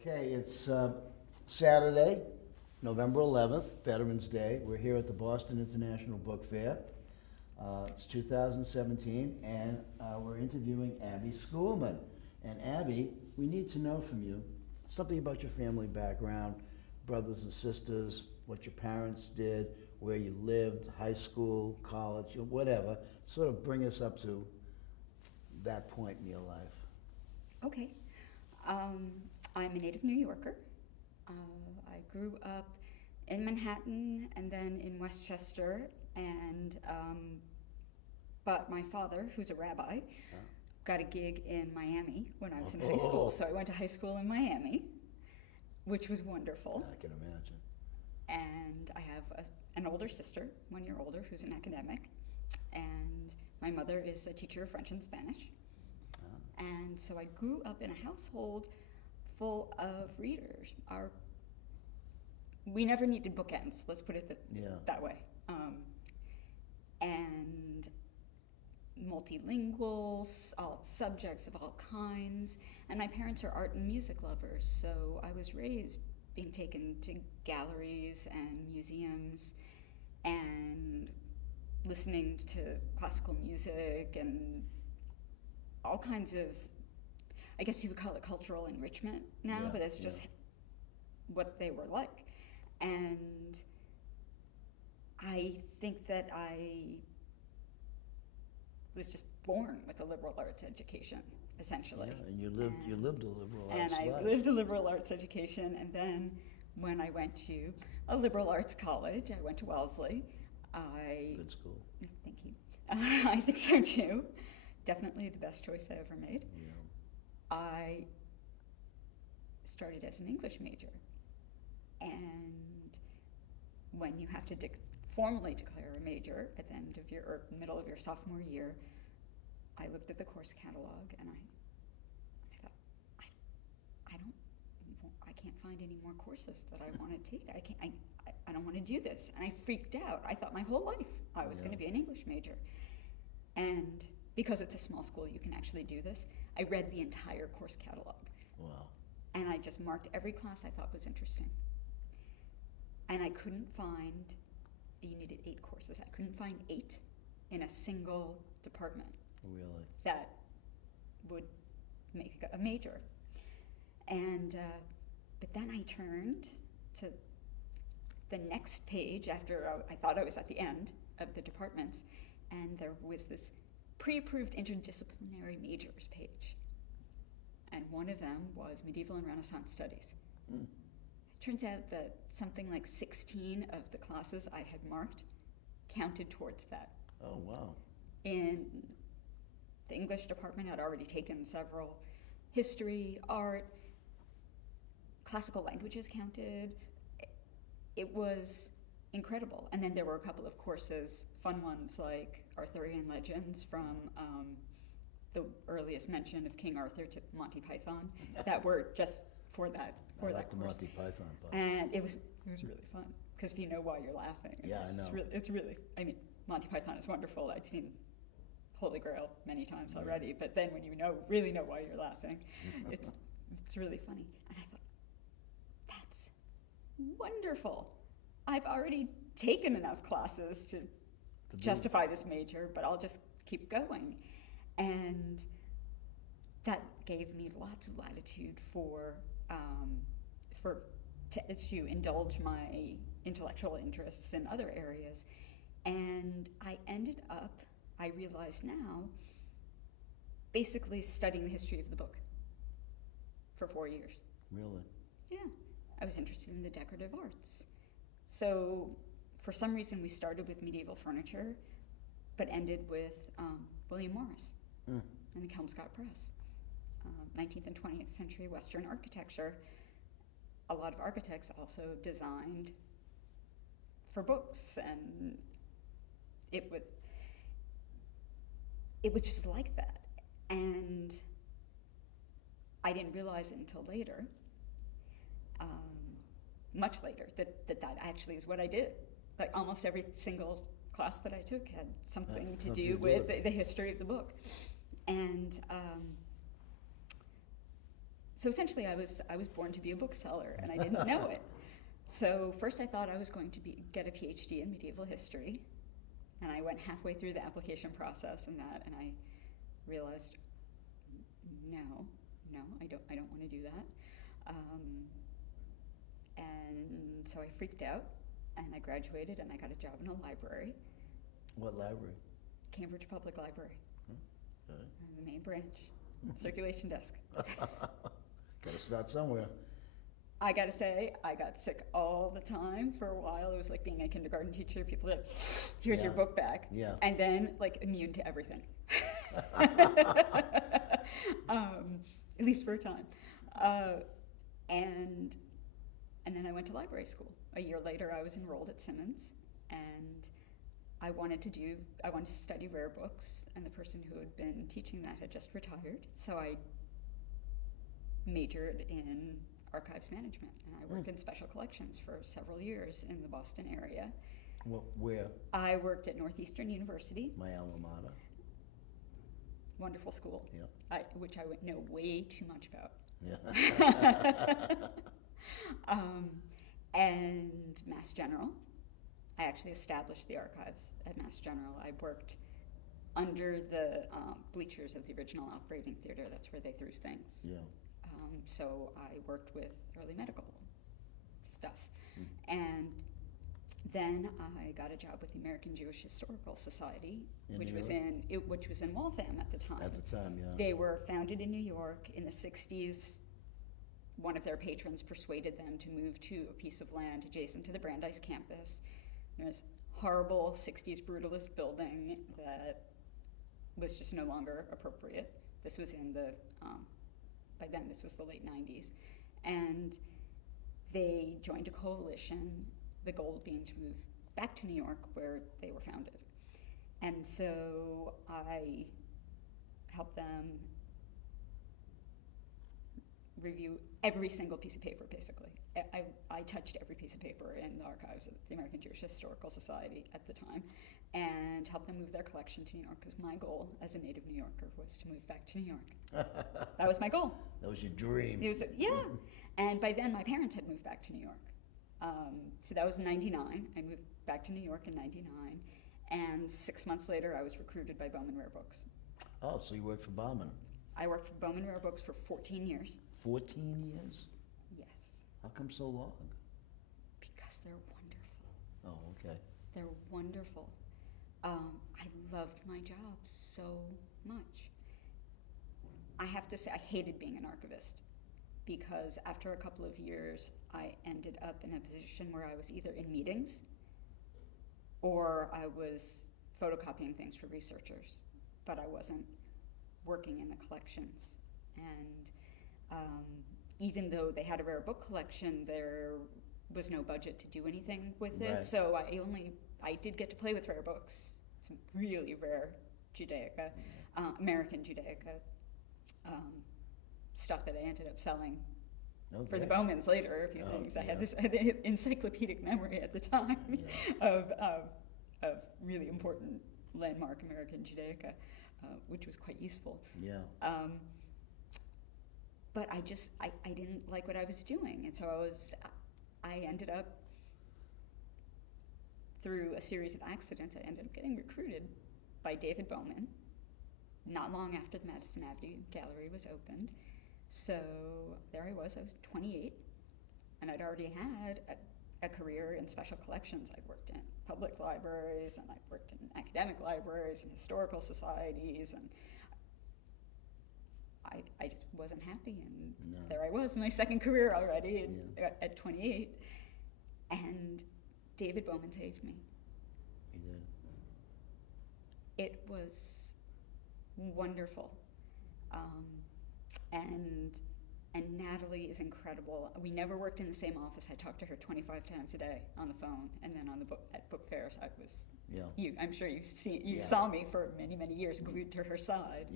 Okay, it's Saturday, November 11th, Veterans Day. We're here at the Boston International Book Fair. It's 2017, and we're interviewing Abby Schoolman. And Abby, we need to know from you something about your family background, brothers and sisters, what your parents did, where you lived, high school, college, whatever. Sort of bring us up to that point in your life. Okay. I'm a native New Yorker. I grew up in Manhattan and then in Westchester, and but my father, who's a rabbi, got a gig in Miami when I was in high school. So I went to high school in Miami, which was wonderful. I can imagine. And I have an older sister, 1 year older, who's an academic, and my mother is a teacher of French and Spanish. And so I grew up in a household full of readers. We never needed bookends, let's put it that way. And multilinguals, all subjects of all kinds. And my parents are art and music lovers, so I was raised being taken to galleries and museums and listening to classical music and all kinds of, I guess you would call it cultural enrichment now, but that's just what they were like. And I think that I was just born with a liberal arts education, essentially. Yeah, and you lived a liberal arts life. And I lived a liberal arts education, and then when I went to a liberal arts college, I went to Wellesley. Good school. Thank you. I think so too. Definitely the best choice I ever made. Yeah. I started as an English major, and when you have to formally declare a major at the end of your, or middle of your sophomore year, I looked at the course catalog and I thought, I can't find any more courses that I want to take. I don't want to do this. And I freaked out. I thought my whole life I was going to be an English major. And because it's a small school, you can actually do this. I read the entire course catalog. Wow. And I just marked every class I thought was interesting. And I couldn't find, you needed 8 courses. I couldn't find 8 in a single department. Really? That would make a major. And, but then I turned to the next page after I thought I was at the end of the departments, and there was this pre-approved interdisciplinary majors page. And one of them was Medieval and Renaissance Studies. It turns out that something like 16 of the classes I had marked counted towards that. Oh, wow. In the English department, I'd already taken several. History, art, classical languages counted. It was incredible. And then there were a couple of courses, fun ones like Arthurian legends from the earliest mention of King Arthur to Monty Python that were just for that I like the course. Monty Python part. And it was really fun because you know why you're laughing. Yeah, I know. It's really, I mean, Monty Python is wonderful. I've seen Holy Grail many times already, but then when you really know why you're laughing, it's really funny. And I thought, that's wonderful. I've already taken enough classes to justify this major, but I'll just keep going. And that gave me lots of latitude to indulge my intellectual interests in other areas. And I ended up, I realize now, basically studying the history of the book for 4 years. Really? Yeah. I was interested in the decorative arts. So for some reason we started with medieval furniture, but ended with William Morris and the Kelmscott Press. 19th and 20th century Western architecture. A lot of architects also designed for books, and it was just like that. And I didn't realize it until later, much later, that actually is what I did. Like almost every single class that I took had something to do with the history of the book. And So essentially, I was born to be a bookseller, and I didn't know it. So first, I thought I was going to get a PhD in medieval history, and I went halfway through the application process and I realized, no, I don't want to do that. And so I freaked out, and I graduated, and I got a job in a library. What library? Cambridge Public Library. Okay. The main branch, circulation desk. Gotta start somewhere. I gotta say, I got sick all the time for a while. It was like being a kindergarten teacher. People are like, here's your book bag. Yeah. And then, like, immune to everything. At least for a time. And then I went to library school. A year later, I was enrolled at Simmons, and I wanted to study rare books, and the person who had been teaching that had just retired, so I majored in archives management, and I worked in special collections for several years in the Boston area. Where? I worked at Northeastern University. My alma mater. Wonderful school, Yeah. Which I would know way too much about. Yeah. And Mass General. I actually established the archives at Mass General. I worked under the bleachers of the original operating theater. That's where they threw things. Yeah. So I worked with early medical stuff. And then I got a job with the American Jewish Historical Society, which was in Waltham at the time. At the time, yeah. They were founded in New York in the 60s. One of their patrons persuaded them to move to a piece of land adjacent to the Brandeis campus. There's horrible 60s brutalist building that was just no longer appropriate. This was in the, by then this was the late 90s. And they joined a coalition, the goal being to move back to New York where they were founded. And so I helped them review every single piece of paper, basically. I touched every piece of paper in the archives of the American Jewish Historical Society at the time, and helped them move their collection to New York, because my goal as a native New Yorker was to move back to New York. That was my goal. That was your dream. Yeah. And by then, my parents had moved back to New York. So that was in 99. I moved back to New York in 99. And 6 months later, I was recruited by Bowman Rare Books. Oh, so you worked for Bowman? I worked for Bowman Rare Books for 14 years. 14 years? Yes. How come so long? Because they're wonderful. Oh, okay. They're wonderful. I loved my job so much. I have to say, I hated being an archivist, because after a couple of years, I ended up in a position where I was either in meetings or I was photocopying things for researchers, but I wasn't working in the collections. And even though they had a rare book collection, there was no budget to do anything with it. Right. So I did get to play with rare books, some really rare Judaica, American Judaica stuff that I ended up selling for the Bowmans later, a few things. I had this encyclopedic memory at the time of really important landmark American Judaica, which was quite useful. Yeah. But I didn't like what I was doing, and so I ended up, through a series of accidents, I ended up getting recruited by David Bowman, not long after the Madison Avenue Gallery was opened. So there I was 28, and I'd already had a career in special collections. I'd worked in public libraries, and I'd worked in academic libraries and historical societies, and I just wasn't happy, and there I was, my second career already at 28, and David Bowman saved me. He did. It was wonderful. And Natalie is incredible. We never worked in the same office. I talked to her 25 times a day on the phone, and then at book fairs, I was. Yeah. I'm sure you saw me for many, many years glued to her side,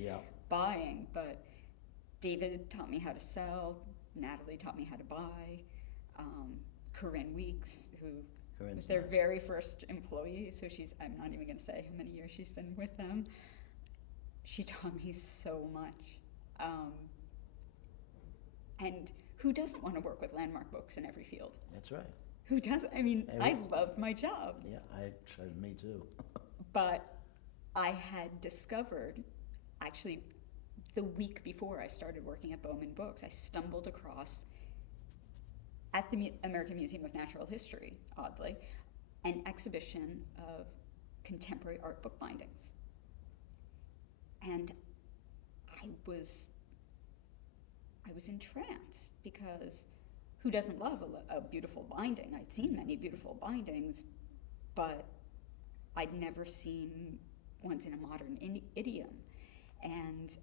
buying. But David taught me how to sell. Natalie taught me how to buy. Corinne Weeks, who was their very first employee, so I'm not even going to say how many years she's been with them. She taught me so much. And who doesn't want to work with landmark books in every field? That's right. Who doesn't? I mean, I love my job. Yeah, me too. But I had discovered, actually, the week before I started working at Bowman Books, I stumbled across, at the American Museum of Natural History, oddly, an exhibition of contemporary art bookbindings. And I was entranced, because who doesn't love a beautiful binding? I'd seen many beautiful bindings, but I'd never seen ones in a modern idiom. And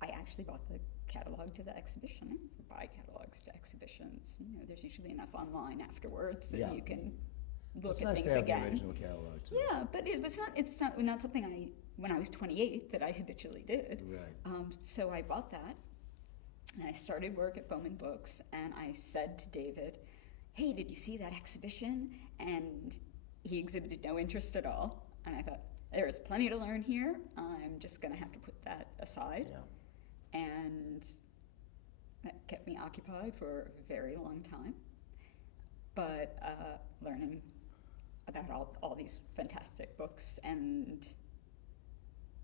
I actually bought the catalog to the exhibition. I never buy catalogs to exhibitions. You know, there's usually enough online afterwards that you can look at things again. It's nice to have the original catalog too. Yeah, but it's not something when I was 28 that I habitually did. Right. So I bought that, and I started work at Bowman Books, and I said to David, "Hey, did you see that exhibition?" And he exhibited no interest at all. And I thought, there's plenty to learn here. I'm just going to have to put that aside. Yeah. And that kept me occupied for a very long time. But learning about all these fantastic books and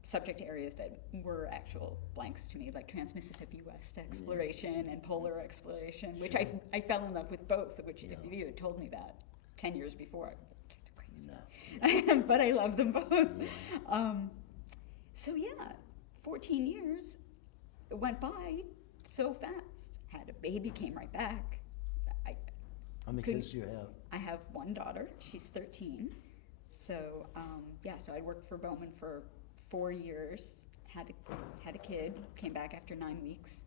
subject areas that were actual blanks to me, like Trans-Mississippi West exploration and polar exploration, which I fell in love with both, which if you had told me that 10 years before, I would have been crazy. No. But I love them both. Yeah. So 14 years went by so fast. Had a baby, came right back. How many kids do you have? I have one daughter. She's 13. So so I worked for Bowman for 4 years, had a kid, came back after 9 weeks.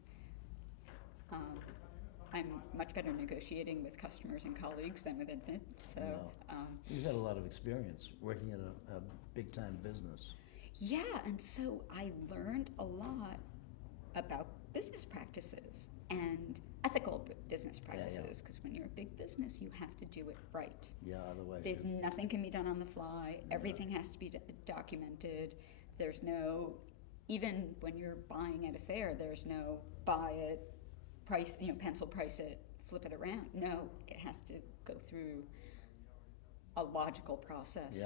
I'm much better negotiating with customers and colleagues than with infants. So you've had a lot of experience working at a big-time business. Yeah, and so I learned a lot about business practices and ethical business practices, because when you're a big business, you have to do it right. Yeah, otherwise there's nothing can be done on the fly. Everything has to be documented. There's no, even when you're buying at a fair, there's no buy it, price, pencil price it, flip it around. No, it has to go through a logical process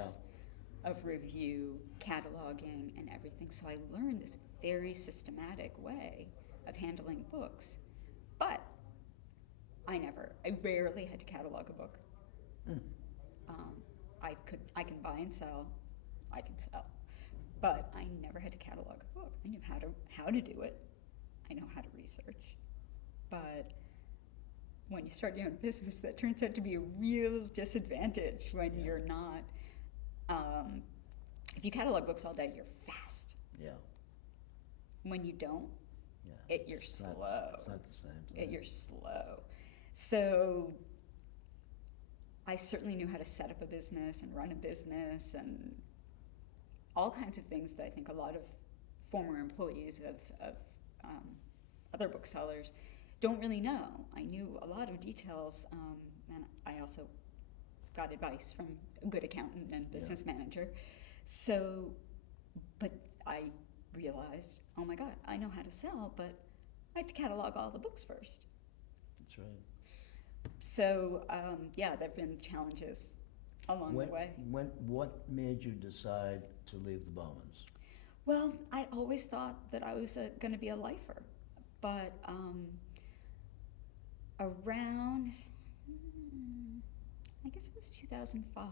of review, cataloging, and everything. So I learned this very systematic way of handling books. But I rarely had to catalog a book. I can buy and sell, I can sell. But I never had to catalog a book. I knew how to do it. I know how to research. But when you start your own business, that turns out to be a real disadvantage when you're not. If you catalog books all day, you're fast. Yeah. When you don't, you're slow. It's not the same. You're slow. So I certainly knew how to set up a business and run a business and all kinds of things that I think a lot of former employees of other booksellers don't really know. I knew a lot of details, and I also got advice from a good accountant and business manager. So, but I realized, oh my God, I know how to sell, but I have to catalog all the books first. That's right. So, there have been challenges along the way. What made you decide to leave the Bowmans? Well, I always thought that I was going to be a lifer, but around, I guess it was 2005,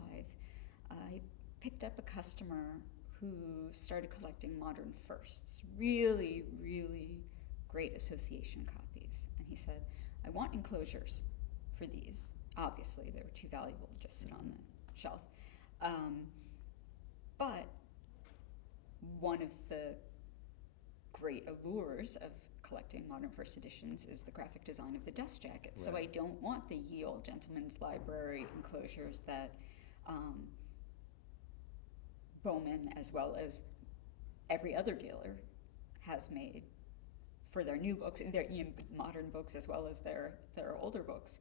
I picked up a customer who started collecting modern firsts, really, really great association copies. And he said, I want enclosures for these. Obviously, they were too valuable to just sit on the shelf. But one of the great allures of collecting modern first editions is the graphic design of the dust jacket. Right. So I don't want the ye olde gentleman's library enclosures that Bowman, as well as every other dealer, has made for their new books, and their modern books as well as their older books.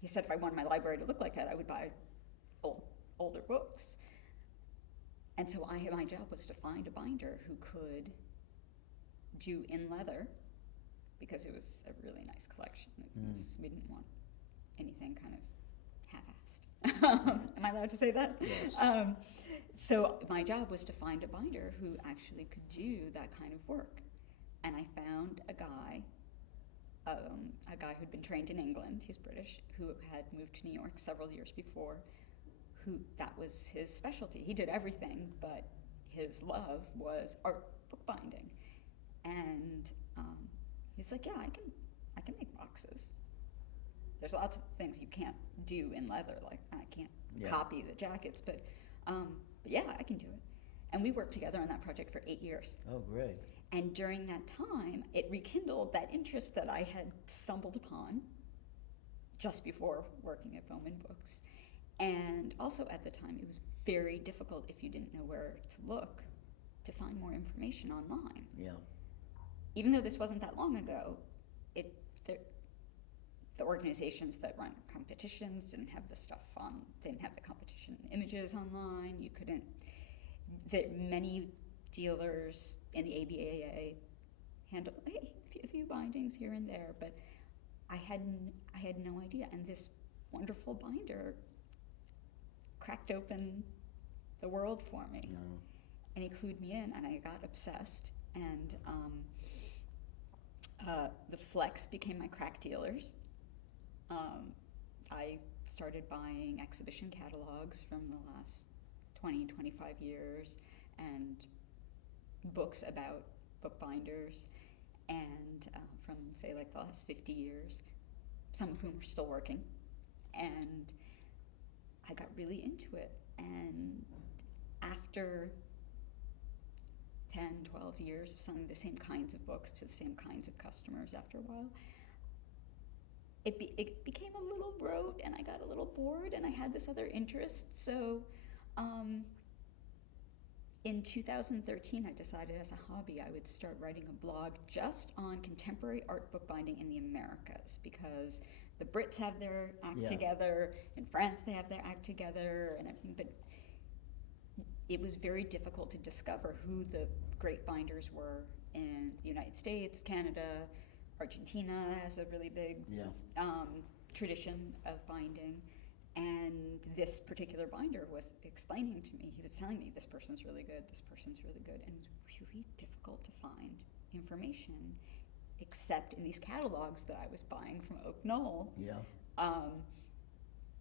He said if I wanted my library to look like that, I would buy older books. And so my job was to find a binder who could do in leather because it was a really nice collection. We didn't want anything kind of half-assed. Am I allowed to say that? Yes. So my job was to find a binder who actually could do that kind of work. And I found a guy who'd been trained in England, he's British, who had moved to New York several years before, who that was his specialty. He did everything, but his love was art bookbinding. And he's like, yeah, I can make boxes. There's lots of things you can't do in leather, like I can't copy the jackets, but yeah, I can do it. And we worked together on that project for 8 years. Oh, great. And during that time, it rekindled that interest that I had stumbled upon just before working at Bowman Books. And also at the time, it was very difficult, if you didn't know where to look, to find more information online. Yeah. Even though this wasn't that long ago, the organizations that run competitions didn't have the stuff didn't have the competition images online. You couldn't. Many dealers in the ABAA handle a few bindings here and there, but I had no idea. And this wonderful binder cracked open the world for me, and he clued me in, and I got obsessed. And the Flex became my crack dealers. I started buying exhibition catalogs from the last 20, 25 years, and books about bookbinders, and from, say, like the last 50 years, some of whom are still working. And I got really into it. And after 10, 12 years of selling the same kinds of books to the same kinds of customers, after a while, it became a little rote, and I got a little bored, and I had this other interest. So in 2013, I decided as a hobby I would start writing a blog just on contemporary art bookbinding in the Americas, because the Brits have their act together, in France they have their act together and everything, but it was very difficult to discover who the great binders were in the United States, Canada. Argentina has a really big tradition of binding, and this particular binder was explaining to me, he was telling me, this person's really good, and it was really difficult to find information except in these catalogs that I was buying from Oak Knoll.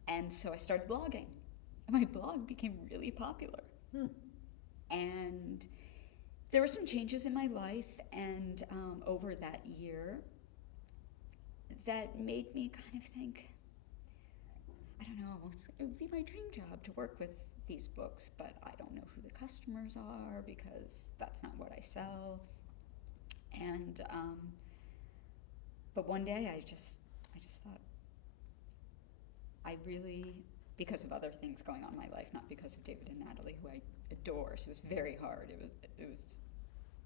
And so I started blogging, and my blog became really popular. And there were some changes in my life, and over that year, that made me kind of think, I don't know, it would be my dream job to work with these books, but I don't know who the customers are because that's not what I sell. And but one day I just thought, I really, because of other things going on in my life, not because of David and Natalie, who I adore, so it was very hard. It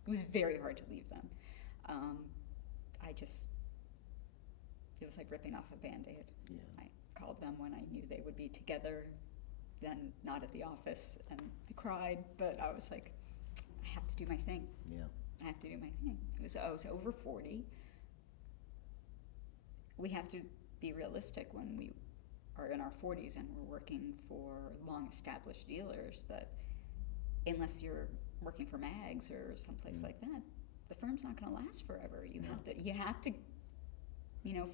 was very hard to leave them. It was like ripping off a Band-Aid. I called them when I knew they would be together, then not at the office, and I cried, but I was like, I have to do my thing. I have to do my thing. I was over 40. We have to be realistic when we are in our 40s and we're working for long-established dealers, that unless you're working for Mags or someplace like that, the firm's not going to last forever. You have to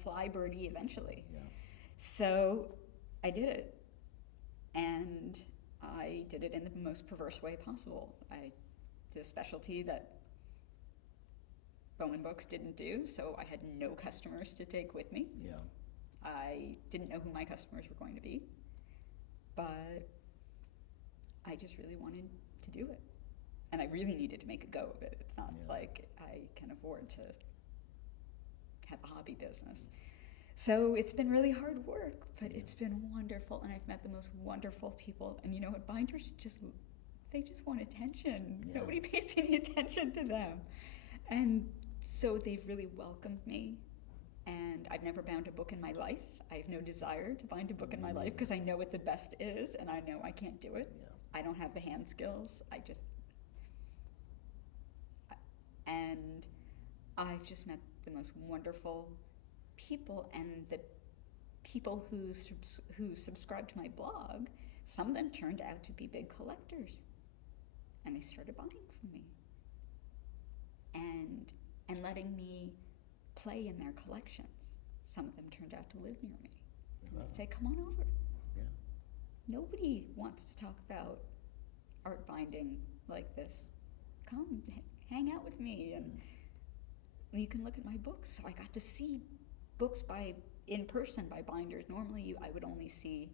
fly birdie eventually. So I did it, and I did it in the most perverse way possible. I did a specialty that Bowman Books didn't do, so I had no customers to take with me. I didn't know who my customers were going to be, but I just really wanted to do it, and I really needed to make a go of it. It's not like I can afford to have a hobby business. So it's been really hard work, but it's been wonderful, and I've met the most wonderful people. And you know what, binders they just want attention. Nobody pays any attention to them. And so they've really welcomed me, and I've never bound a book in my life. I have no desire to bind a book in my life because I know what the best is, and I know I can't do it. I don't have the hand skills. And I've just met the most wonderful people, and the people who subscribed to my blog, some of them turned out to be big collectors, and they started buying from me and letting me play in their collections. Some of them turned out to live near me. And they'd say, "Come on over." Yeah. Nobody wants to talk about art binding like this. Come, hang out with me, and you can look at my books. So I got to see books in person by binders. Normally, I would only see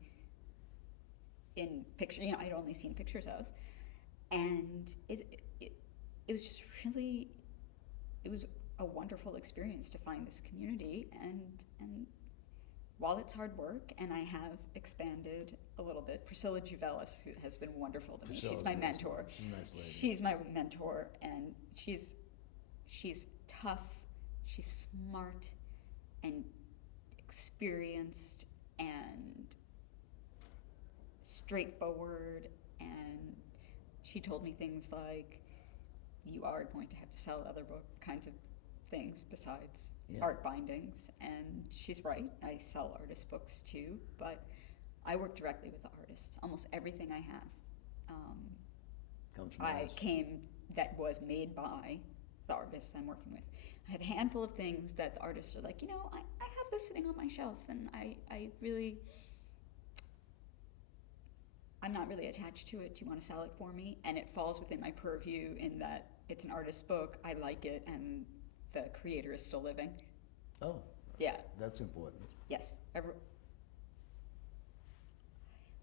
in picture. I'd only seen pictures of, and it was just really, it was a wonderful experience to find this community. And while it's hard work, and I have expanded a little bit, Priscilla Juvelis, who has been wonderful to me. She's my mentor. Nice lady. She's my mentor, and she's tough, she's smart, and experienced, and straightforward. And she told me things like, "You are going to have to sell other kinds of things besides art bindings," and she's right. I sell artist books too, but I work directly with the artists. Almost everything I have comes from artists. That was made by the artists I'm working with. I have a handful of things that the artists are like, I have this sitting on my shelf, and I'm not really attached to it. Do you want to sell it for me? And it falls within my purview in that it's an artist's book. I like it, and the creator is still living. Oh. Yeah. That's important. Yes.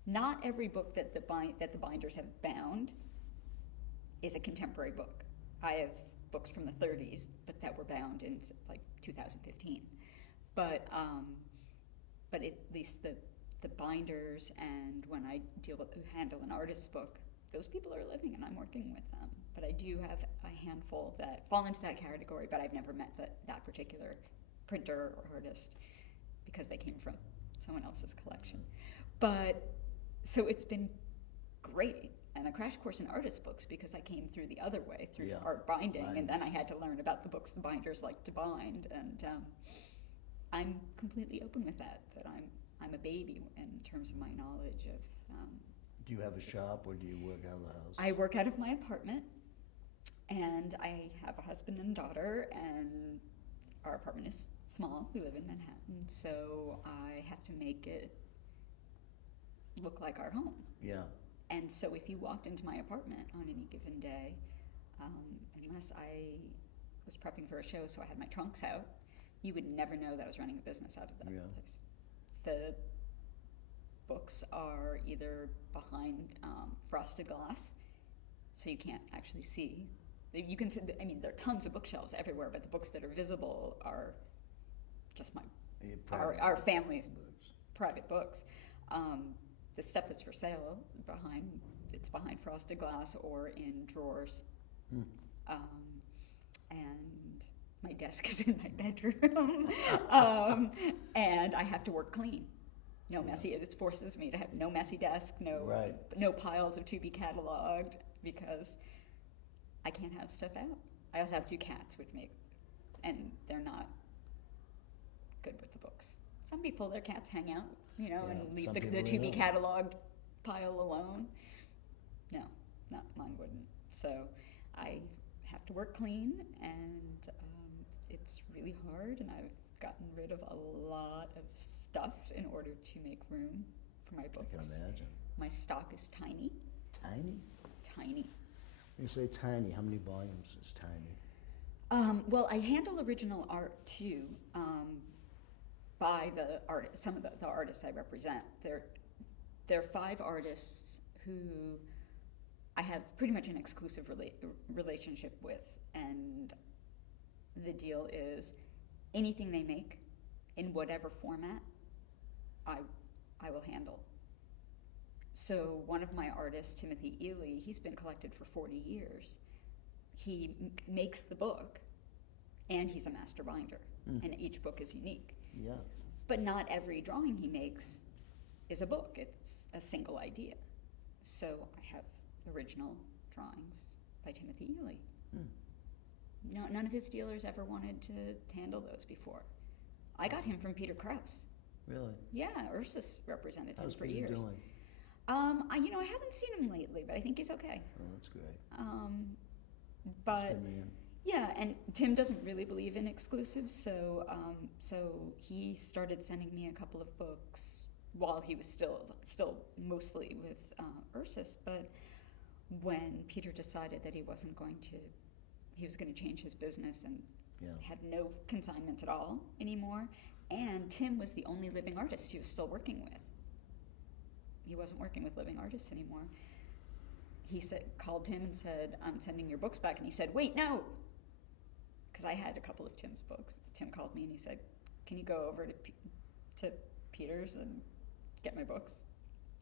Not every book that the binders have bound is a contemporary book. I have books from the 30s, but that were bound in like 2015. But at least the binders, and when I handle an artist's book, those people are living, and I'm working with them. But I do have a handful that fall into that category, but I've never met that particular printer or artist because they came from someone else's collection. But so it's been great, and a crash course in artist books, because I came through the other way, through art binding, and then I had to learn about the books the binders like to bind, and I'm completely open with that I'm a baby in terms of my knowledge of. Do you have a shop, or do you work out of the house? I work out of my apartment, and I have a husband and daughter, and our apartment is small. We live in Manhattan, so I have to make it look like our home. Yeah. And so if you walked into my apartment on any given day, unless I was prepping for a show, so I had my trunks out, you would never know that I was running a business out of that place. The books are either behind frosted glass, so you can't actually see. You can see, there are tons of bookshelves everywhere, but the books that are visible are just our family's private books. The stuff that's for sale it's behind frosted glass or in drawers. And my desk is in my bedroom. And I have to work clean. No messy. It forces me to have no messy desk, no piles of to be cataloged, because I can't have stuff out. I also have 2 cats, and they're not good with the books. Some people, their cats hang out, and leave the to be cataloged pile alone. No, mine wouldn't. So I have to work clean, and it's really hard, and I've gotten rid of a lot of stuff in order to make room for my books. I can imagine. My stock is tiny. Tiny? Tiny. When you say tiny, how many volumes is tiny? Well, I handle original art too, by the some of the artists I represent. There are 5 artists who I have pretty much an exclusive relationship with, and the deal is anything they make in whatever format, I will handle. So one of my artists, Timothy Ely, he's been collected for 40 years. He makes the book, and he's a master binder, and each book is unique. Yeah. But not every drawing he makes is a book. It's a single idea. So I have original drawings by Timothy Ely. No, none of his dealers ever wanted to handle those before. I got him from Peter Krause. Really? Yeah, Ursus represented him How's for Peter years. doing? I haven't seen him lately, but I think he's okay. Oh, that's great. But Good man. yeah, and Tim doesn't really believe in exclusives, so he started sending me a couple of books while he was still mostly with Ursus. But when Peter decided that he was going to change his business and Yeah. had no consignments at all anymore, and Tim was the only living artist he was still working with. He wasn't working with living artists anymore. He called Tim and said, "I'm sending your books back," and he said, "Wait, no," because I had a couple of Tim's books. Tim called me and he said, "Can you go over to Peter's and get my books?"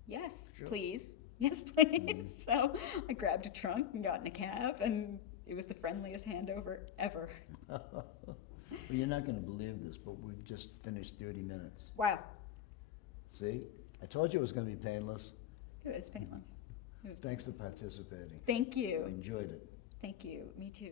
"Yes, Sure. please." "Yes, please." So I grabbed a trunk and got in a cab, and it was the friendliest handover ever. Well, you're not going to believe this, but we've just finished 30 minutes. Wow. See? I told you it was going to be painless. It was painless. It was Thanks for painless. participating. Thank you. I enjoyed it. Thank you. Me too.